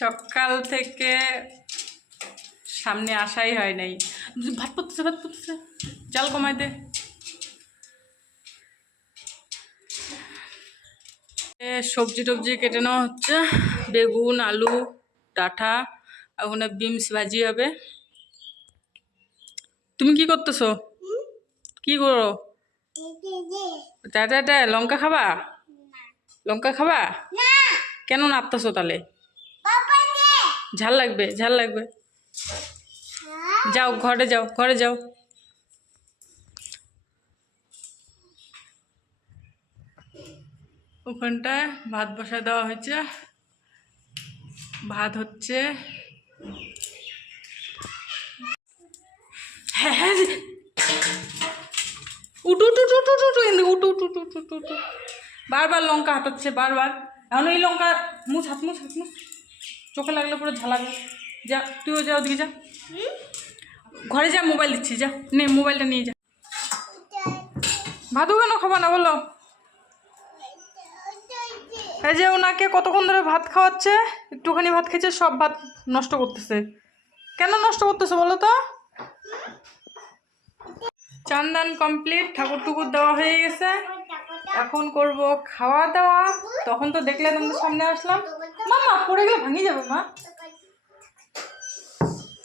সকাল থেকে সামনে আসাই হয় নাই। ভাত পড়তেছে ভাত পড়তেছে। চাল কমাই দে। সবজি টবজি কেটে নেওয়া হচ্ছে। বেগুন আলু ডাঁটা আর ওখানে বিমস ভাজি হবে। তুমি কি করতেছো? কি করো? টা লঙ্কা খাবা? লঙ্কা খাবা? কেন নাপতেছো তাহলে? ঝাল লাগবে ঝাল লাগবে যাও ঘরে যাও ঘরে যাও ওখানটায় ভাত বসা দেওয়া হয়েছে ভাত হচ্ছে হ্যাঁ হ্যাঁ বারবার লঙ্কা হাতাচ্ছে বারবার এখন এই লঙ্কা মুছ হাত মুছ হাত মুছ চোখে লাগলে পুরো ঝালাবে যা, তুইও যা ওদিকে যা। ঘরে যা মোবাইল দিচ্ছি, যা। নে মোবাইলটা নিয়ে যা। ভাতও কেন খাবা না, বলো। এই যে ওনাকে কতক্ষণ ধরে ভাত খাওয়াচ্ছে, একটুখানি ভাত খেয়েছে, সব ভাত নষ্ট করতেছে। কেন নষ্ট করতেছে বলো তো? চান্দান কমপ্লিট ঠাকুর টুকুর দেওয়া হয়ে গেছে। এখন করব খাওয়া দাওয়া তখন তো দেখলে তোমাদের সামনে আসলাম। মামা পড়ে গেলে ভাঙিয়ে যাবে, মা।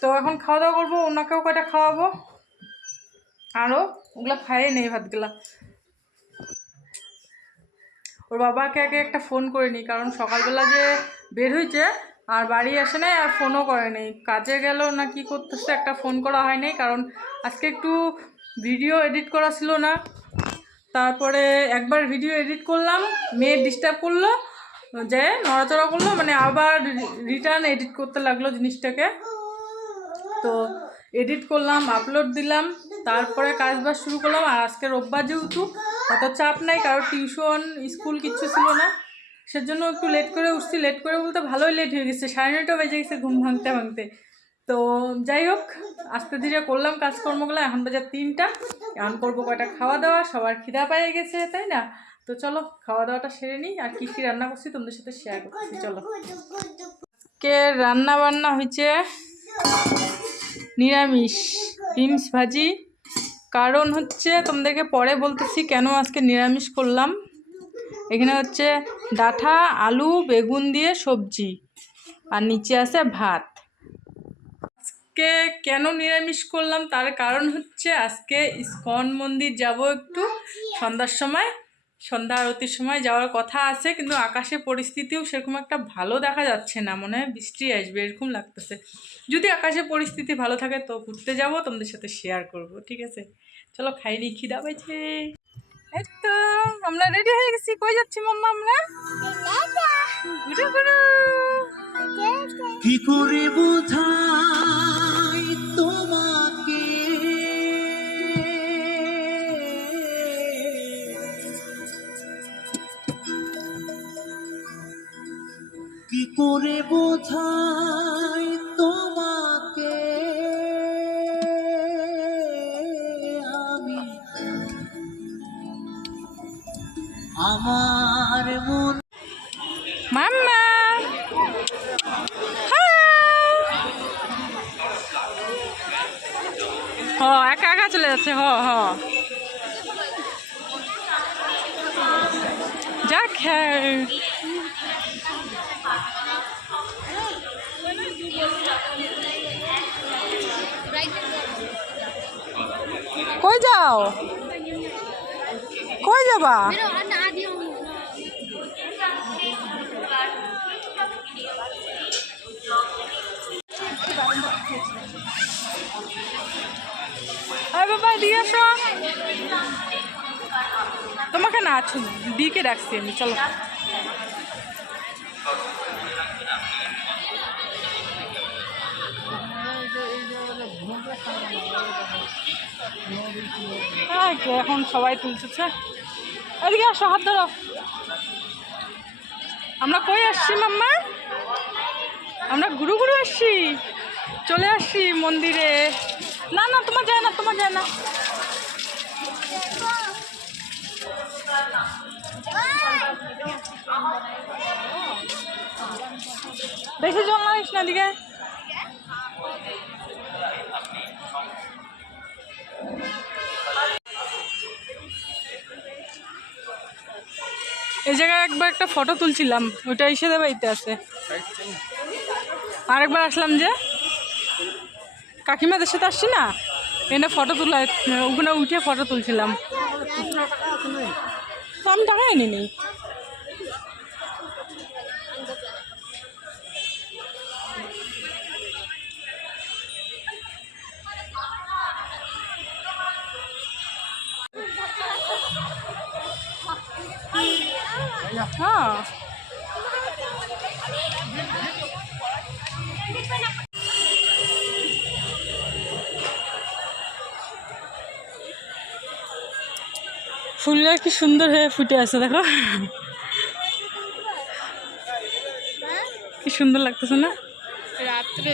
তো এখন খাওয়া দাওয়া করব, ওনাকেও কয়টা খাওয়াবো? আরও ওগুলো খাইয়ে নেই ভাতগুলা। ওর বাবাকে আগে একটা ফোন করে নিই, কারণ সকালবেলা যে বের হয়েছে আর বাড়ি আসে নাই আর ফোনও করে নেই। কাজে গেল না কি করতেছে, একটা ফোন করা হয় নাই, কারণ আজকে একটু ভিডিও এডিট করা ছিল না। তারপরে একবার ভিডিও এডিট করলাম, মেয়ে ডিস্টার্ব করল, যে নড়াচড়া করল মানে আবার রিটার্ন এডিট করতে লাগল জিনিসটাকে। তো এডিট করলাম আপলোড দিলাম, তারপরে কাজ বাজ শুরু করলাম। আর আজকে রোববার যেহেতু অত চাপ নাই কারও টিউশন স্কুল কিচ্ছু ছিল না। সেজন্য একটু লেট করে উঠছি। লেট করে বলতে ভালোই লেট হয়ে গেছে, সাড়ে নয়টা বেজে গেছে ঘুম ভাঙতে ভাঙতে। তো যাই হোক, আস্তে ধীরে করলাম কাজকর্মগুলো। এখন বাজার তিনটা। এখন করব কয়টা খাওয়া দাওয়া সবার খিদা পেয়ে গেছে, তাই না? তো চলো খাওয়া দাওয়াটা সেরে নিই। আর কী কী রান্না করছি তোমাদের সাথে শেয়ার করছি, চলো। কে রান্না বান্না হয়েছে নিরামিষ। বিমস ভাজি। কারণ হচ্ছে তোমাদেরকে পরে বলতেছি কেন আজকে নিরামিষ করলাম। এখানে হচ্ছে ডাঁটা আলু, বেগুন দিয়ে সবজি। আর নিচে আছে ভাত। আজকে কেন নিরামিষ করলাম? তার কারণ হচ্ছে আজকে ইস্কন মন্দির যাব একটু। সন্ধ্যার সময় সন্ধ্যা আরতির সময় যাওয়ার কথা আছে কিন্তু আকাশে পরিস্থিতিও সেরকম একটা ভালো দেখা যাচ্ছে না। মনে হয় বৃষ্টি আসবে এরকম লাগতেছে। যদি আকাশে পরিস্থিতি ভালো থাকে তো ঘুরতে যাব তোমাদের সাথে শেয়ার করব ঠিক আছে? চলো খাইনি খিদা পাইছে এই তো আমরা রেডি হয়ে গেছি। কই যাচ্ছি মাম্মা আমরা? ঘুরু ঘুরু। কি করে বোঝাই বোঝাই তোমাকে। আমি আমার মন মাম্মা। হ একা একা চলে যাচ্ছে, হ হ। যাক হ্যাঁ। কই যাও? কই যাবা? বাবা দিয়ে আসো। তোমাকে না দিকে ডাকছি আমি চলো। এখন সবাই তুলতেছে। এদিকে আসো, হাত ধরো। আমরা কই আসছি, মাম্মা? আমরা ঘুরু ঘুরু আসছি। চলে আসছি মন্দিরে। না না, তোমার যায় না, তোমার যায় না. বেশি জল না দিকে এই জায়গায় একবার একটা ফটো তুলছিলাম, ওইটা ইসেদে বাড়িতে আছে। আরেকবার আসলাম যে, কাকিমাদের সাথে আসছি না? এনে ফটো তোলা, ওখানে উঠে ফটো তুলছিলাম। তো আমি টাকা এনে হ্যাঁ ফুলটা কি সুন্দর হয়ে ফুটে আছে দেখো। কি সুন্দর লাগতেছে না? রাত্রে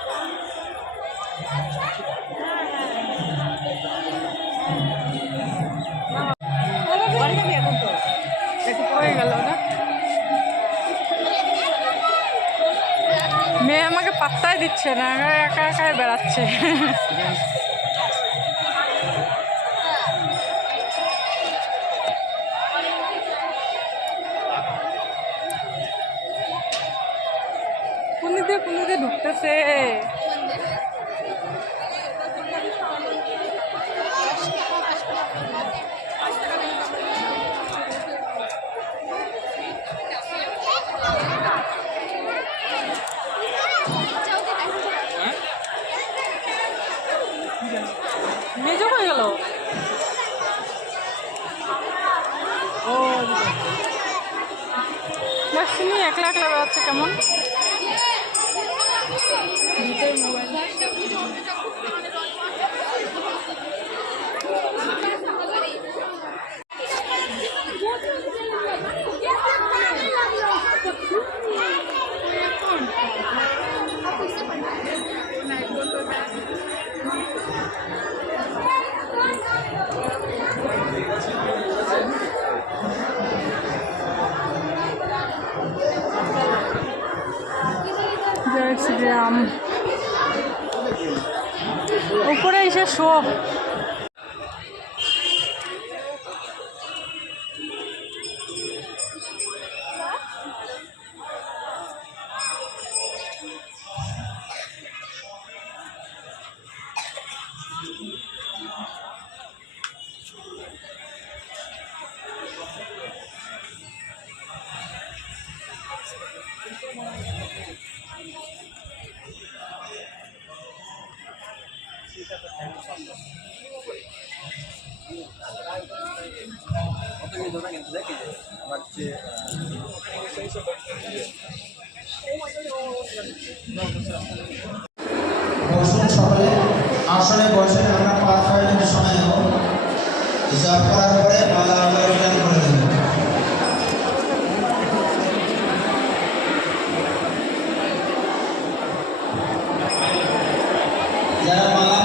মেয়ে আমাকে পাত্তাই দিচ্ছে না একা একাই বেড়াচ্ছে কোন দিক দিয়ে কোন দিক দিয়ে ঢুকতেছে মেজো হয়ে গেল ও তুমি একলা একলা বেড়াচ্ছে কেমন? উপরে এসে শো বসুন সকলে। আসনে বসে আমরা পাঁচ মিনিট সময় নেব। হিসাব করার পরে মালা আমরা করে দেব যারা মালা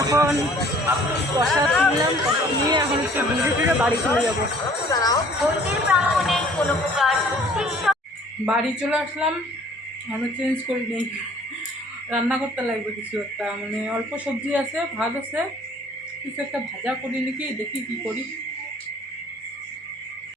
এখন প্রসাদ কিনলাম নিয়ে এখন একটু ঘুরে ফিরে বাড়ি চলে যাব। বাড়ি চলে আসলাম, আমি চেঞ্জ করি নেই। রান্না করতে লাগবে কিছু একটা মানে অল্প সবজি আছে, ভাত আছে, কিছু একটা ভাজা করি নাকি, দেখি কি করি।